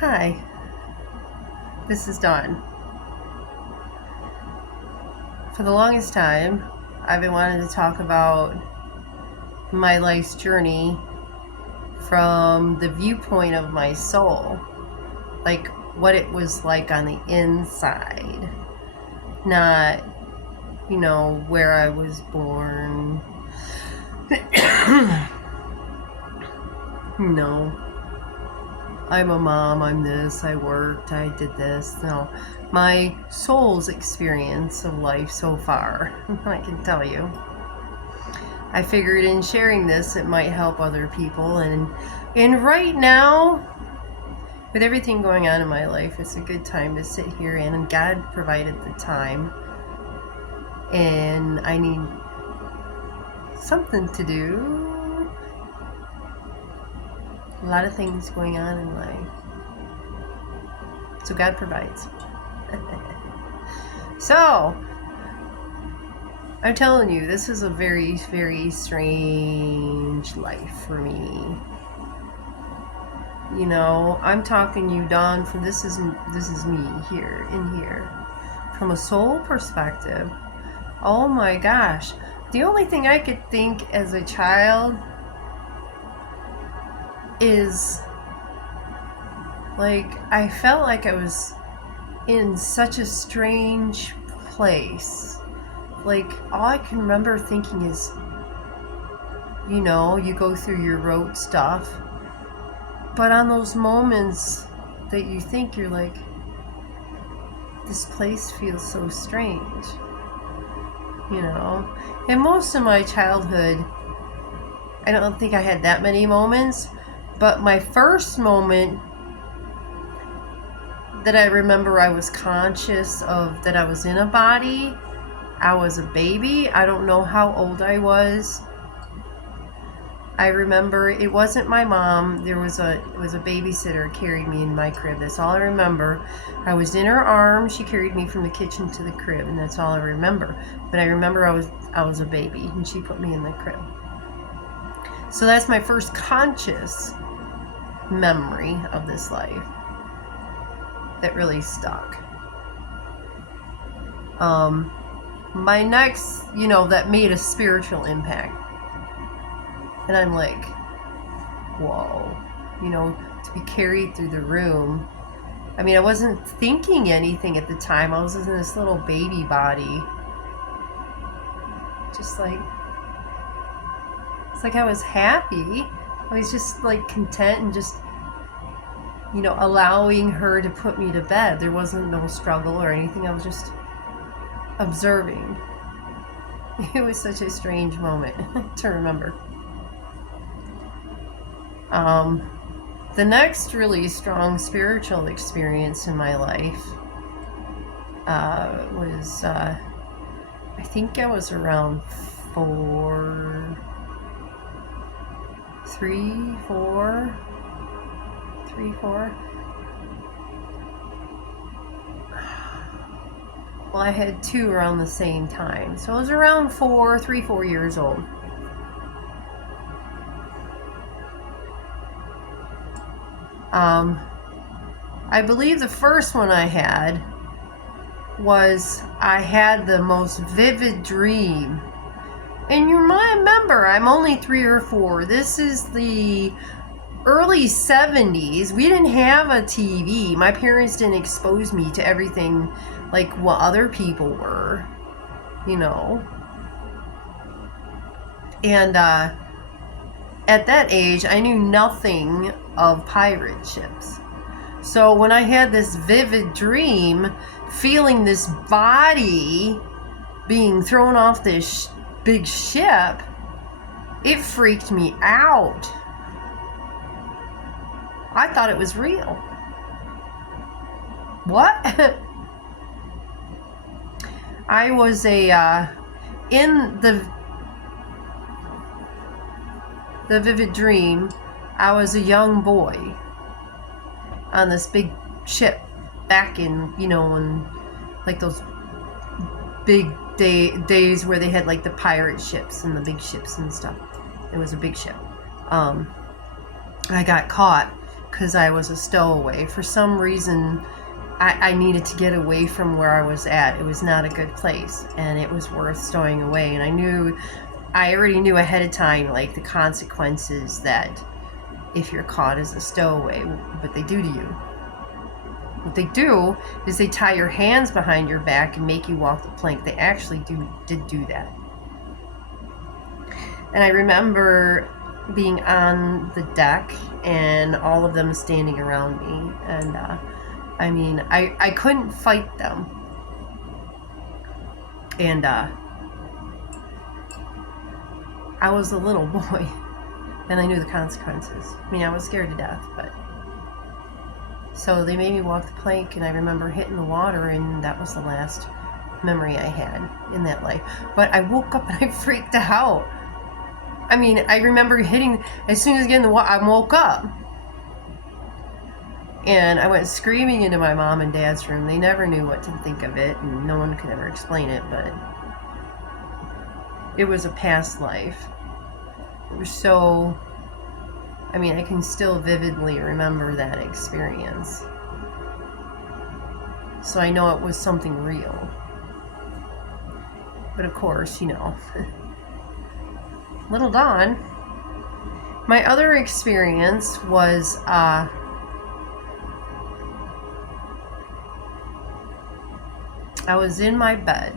Hi, this is Dawn. For the longest time, I've been wanting to talk about my life's journey from the viewpoint of my soul, like what it was like on the inside, not, where I was born. No, I'm a mom, I'm this, I worked, I did this. No, my soul's experience of life so far, I can tell you. I figured in sharing this, it might help other people. And right now, with everything going on in my life, it's a good time to sit here and God provided the time. And I need something to do. A lot of things going on in life. So God provides. So, I'm telling you, this is a very, very strange life for me. I'm talking you, Dawn, for this is me here, in here. From a soul perspective, oh my gosh. The only thing I could think as a child is, I felt like I was in such a strange place. All I can remember thinking is, you go through your rote stuff, but on those moments that you think, you're like, this place feels so strange, And most of my childhood, I don't think I had that many moments, but my first moment that I remember I was conscious of that I was in a body, I was a baby. I don't know how old I was. I remember it wasn't my mom. It was a babysitter carried me in my crib. That's all I remember. I was in her arms. She carried me from the kitchen to the crib, and that's all I remember. But I remember I was a baby, and she put me in the crib. So that's my first conscious memory of this life that really stuck. My next, that made a spiritual impact. And I'm like, whoa, to be carried through the room. I mean, I wasn't thinking anything at the time. I was in this little baby body. Just it's like I was happy. I was just content and just, allowing her to put me to bed. There wasn't no struggle or anything. I was just observing. It was such a strange moment to remember. The next really strong spiritual experience in my life was, I think I was around 3, 4. Well, I had 2 around the same time. So I was around 3, 4 years old. I believe the first one I had was I had the most vivid dream. And you might remember, I'm only 3 or 4. This is the early 70s. We didn't have a TV. My parents didn't expose me to everything like what other people were, And at that age, I knew nothing of pirate ships. So when I had this vivid dream, feeling this body being thrown off this big ship, it freaked me out. I thought it was real. What? I was in the vivid dream, I was a young boy on this big ship back in, when those big days where they had the pirate ships and the big ships and stuff. It was a big ship. I got caught because I was a stowaway. For some reason, I needed to get away from where I was at. It was not a good place, and it was worth stowing away. And I already knew ahead of time, like, the consequences that if you're caught as a stowaway, what they do to you. What they do is they tie your hands behind your back and make you walk the plank. They actually did do that. And I remember being on the deck and all of them standing around me. And I mean, I couldn't fight them. And I was a little boy, and I knew the consequences. I mean, I was scared to death, but... So they made me walk the plank, and I remember hitting the water, and that was the last memory I had in that life. But I woke up and I freaked out. I mean, I remember hitting, as soon as I get in the water, I woke up. And I went screaming into my mom and dad's room. They never knew what to think of it, and no one could ever explain it, but it was a past life. It was so... I mean, I can still vividly remember that experience. So I know it was something real. But of course, you know, little Dawn. My other experience was, I was in my bed,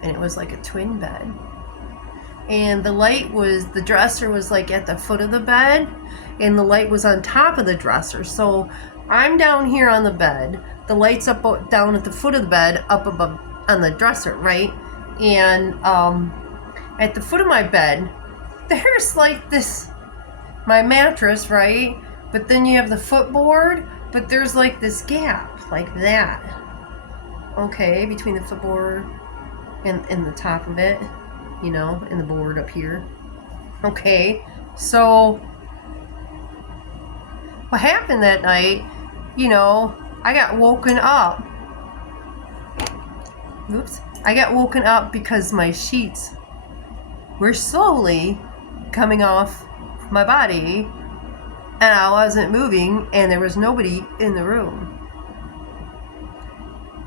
and it was like a twin bed. And the dresser was like at the foot of the bed, and the light was on top of the dresser. So I'm down here on the bed, the light's up down at the foot of the bed, up above on the dresser, right? And at the foot of my bed, there's like this, my mattress, right? But then you have the footboard, but there's like this gap, like that. Okay, between the footboard and the top of it. You know, and the board up here. Okay, so what happened that night, you know, I got woken up. Oops. I got woken up because my sheets were slowly coming off my body, and I wasn't moving, and there was nobody in the room.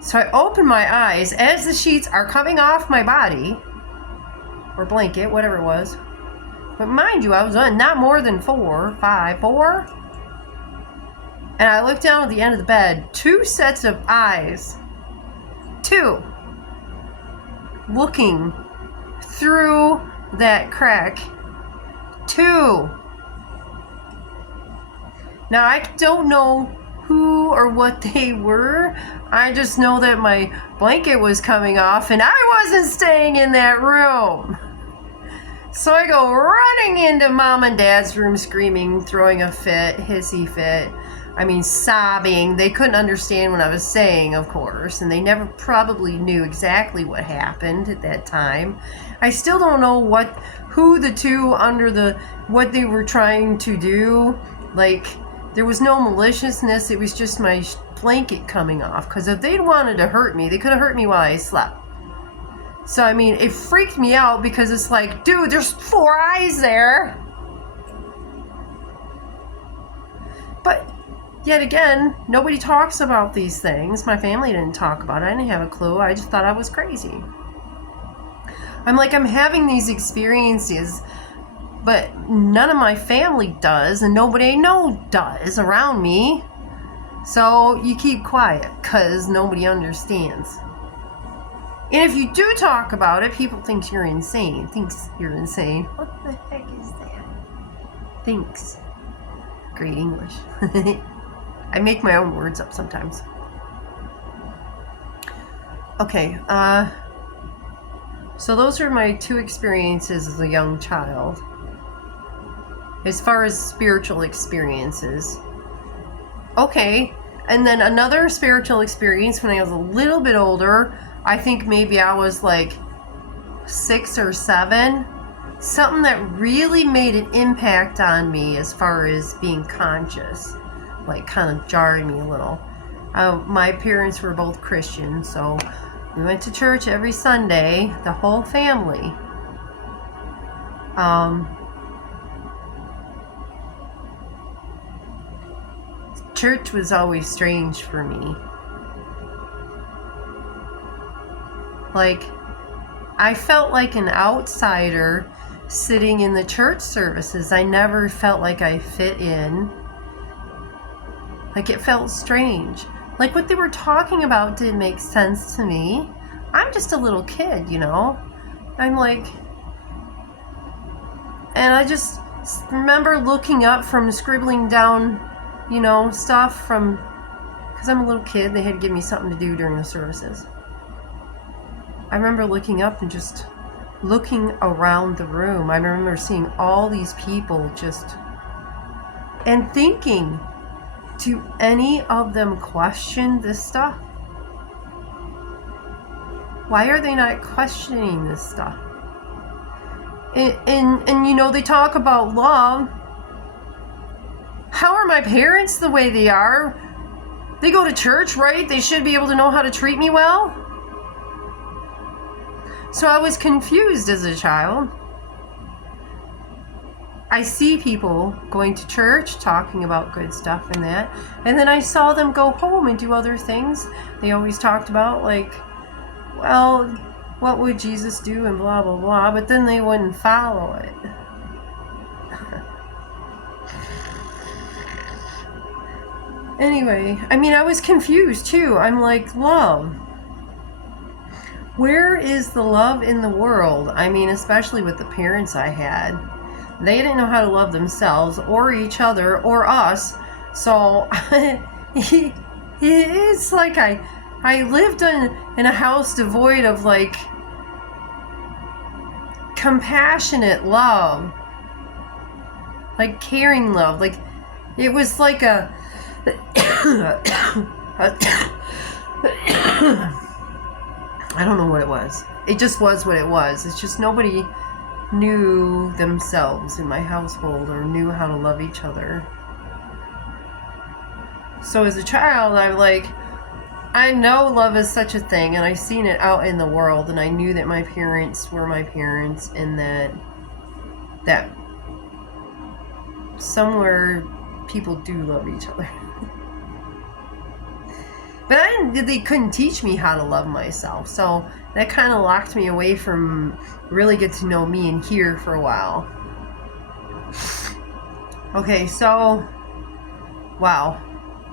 So I opened my eyes as the sheets are coming off my body, or blanket, whatever it was. But mind you, I was on not more than 4. And I looked down at the end of the bed, 2 sets of eyes. 2. Looking through that crack. 2. Now, I don't know who or what they were. I just know that my blanket was coming off and I wasn't staying in that room. So I go running into mom and dad's room screaming, throwing a fit, hissy fit. I mean, sobbing. They couldn't understand what I was saying, of course, and they never probably knew exactly what happened at that time. I still don't know who the two what they were trying to do. Like, there was no maliciousness. It was just my blanket coming off. Because if they'd wanted to hurt me, they could have hurt me while I slept. So, I mean, it freaked me out because it's like, dude, there's 4 eyes there. But yet again, nobody talks about these things. My family didn't talk about it. I didn't have a clue. I just thought I was crazy. I'm having these experiences, but none of my family does, and nobody I know does around me. So you keep quiet, because nobody understands. And if you do talk about it, people think you're insane. What the heck is that? Thinks. Great English. I make my own words up sometimes. Okay, so those are my 2 experiences as a young child. As far as spiritual experiences. Okay, and then another spiritual experience when I was a little bit older. I think maybe I was like 6 or 7. Something that really made an impact on me as far as being conscious. Like, kind of jarring me a little. My parents were both Christian, so we went to church every Sunday, the whole family. church was always strange for me. Like, I felt like an outsider sitting in the church services. I never felt like I fit in. Like, it felt strange. Like, what they were talking about didn't make sense to me. I'm just a little kid, you know? I'm like... And I just remember looking up from scribbling down, you know, stuff from... Because I'm a little kid, they had to give me something to do during the services. I remember looking up and just looking around the room. I remember seeing all these people just... And thinking... Do any of them question this stuff? Why are they not questioning this stuff? And you know, they talk about love. How are my parents the way they are? They go to church, right? They should be able to know how to treat me well. So I was confused as a child. I see people going to church, talking about good stuff and that, and then I saw them go home and do other things. They always talked about, like, well, what would Jesus do and blah, blah, blah, but then they wouldn't follow it. Anyway, I mean, I was confused too. I'm like, love. Where is the love in the world? I mean, especially with the parents I had. They didn't know how to love themselves or each other or us. So it's like I lived in a house devoid of, like, compassionate love. Like caring love. Like, it was like a I don't know what it was. It just was what it was. It's just nobody knew themselves in my household or knew how to love each other. So as a child, I'm like, I know love is such a thing, and I've seen it out in the world, and I knew that my parents were my parents, and that somewhere people do love each other. But they couldn't teach me how to love myself, so that kind of locked me away from really get to know me and here for a while. Okay, so, wow,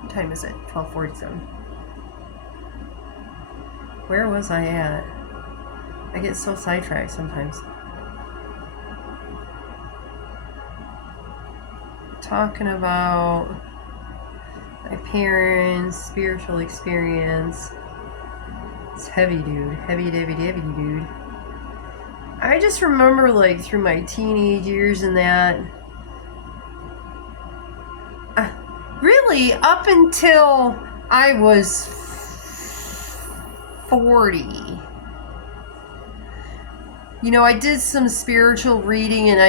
what time is it? 12:47. Where was I at? I get so sidetracked sometimes. Talking about my parents, spiritual experience. It's heavy, dude. Heavy, dude. I just remember, like, through my teenage years and that, really, up until I was 40. You know, I did some spiritual reading, and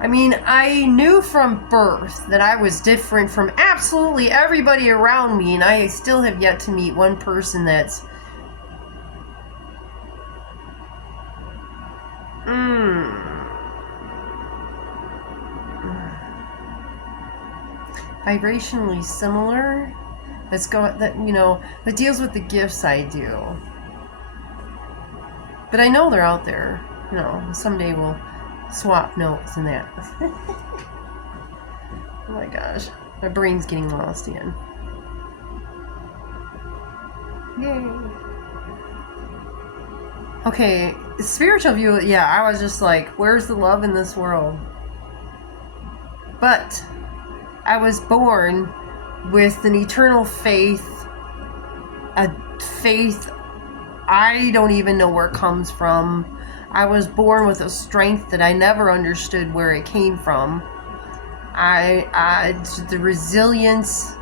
I mean, I knew from birth that I was different from absolutely everybody around me, and I still have yet to meet one person that's vibrationally similar. That deals with the gifts I do. But I know they're out there. You know, someday we'll swap notes and that. Oh my gosh. My brain's getting lost again. Yay. Okay, spiritual view, yeah, I was just like, where's the love in this world? But I was born with an eternal faith, a faith I don't even know where it comes from. I was born with a strength that I never understood where it came from. The resilience,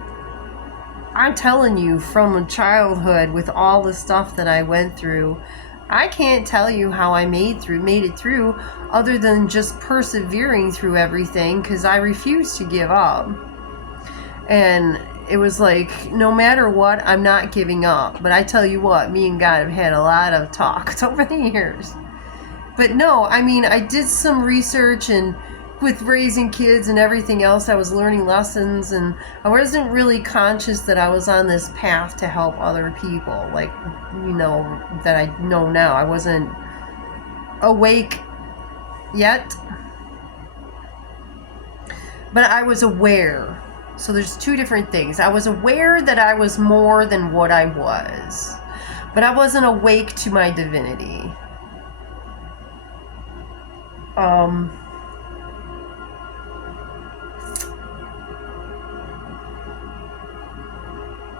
I'm telling you, from childhood, with all the stuff that I went through, I can't tell you how I made it through, other than just persevering through everything, because I refused to give up. And it was like, no matter what, I'm not giving up. But I tell you what, me and God have had a lot of talks over the years. But no, I mean, I did some research, and with raising kids and everything else. I was learning lessons, and I wasn't really conscious that I was on this path to help other people, like, you know, that I know now. I wasn't awake yet, but I was aware. So there's two different things. I was aware that I was more than what I was, but I wasn't awake to my divinity.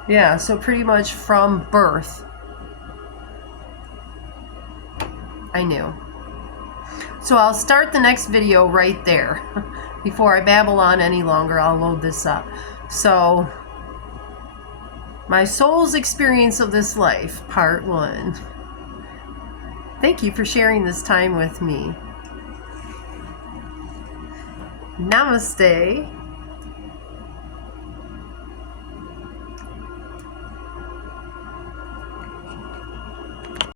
Yeah, so pretty much from birth, I knew. So I'll start the next video right there. Before I babble on any longer, I'll load this up. So, my soul's experience of this life, part 1. Thank you for sharing this time with me. Namaste.